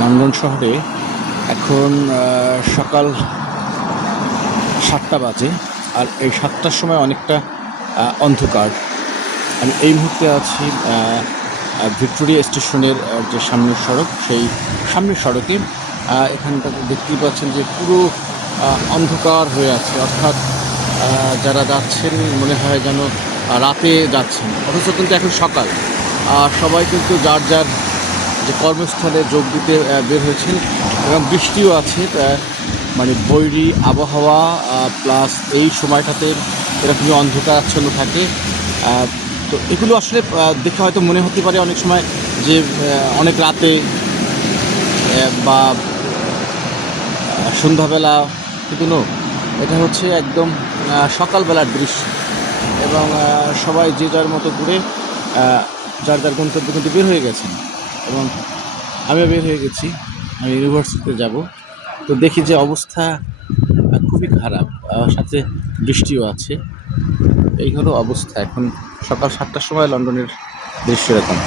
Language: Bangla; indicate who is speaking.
Speaker 1: লন্ডন শহরে এখন সকাল সাতটা বাজে, আর এই সাতটার সময় অনেকটা অন্ধকার। আমি এই মুহূর্তে আছি ভিক্টোরিয়া স্টেশনের যে সামনের সড়ক, সেই সামনের সড়কে। এখানটাতে দেখতেই পাচ্ছেন যে পুরো অন্ধকার হয়ে আছে। অর্থাৎ যারা যাচ্ছেন, মনে হয় যেন, রাতে যাচ্ছেন। অথচ কিন্তু এখন সকাল। আর সবাই কিন্তু যার যার যে কর্মস্থলে যোগ দিতে বের হয়েছেন। এবং বৃষ্টিও আছে মানে বৈরী আবহাওয়া প্লাস এই সময়টাতে এরকমই অন্ধকার আচ্ছন্ন থাকে তো এগুলো আসলে দেখে হয়তো মনে হতে পারে অনেক সময় যে অনেক রাতে বা সন্ধ্যাবেলা কিন্তু নো এটা হচ্ছে একদম সকালবেলার দৃশ্য। এবং সবাই যে যার মতো আহ, যার যার গন্তব্য কিন্তু বের হয়ে গেছেন। এবং আমি বের হয়ে গেছি। আমি ইউনিভার্সিটিতে যাব। তো দেখি যে অবস্থা খুবই খারাপ সাথে বৃষ্টিও আছে। এই হলো অবস্থা। এখন সকাল সাতটার সময় লন্ডনের দৃশ্য এরকম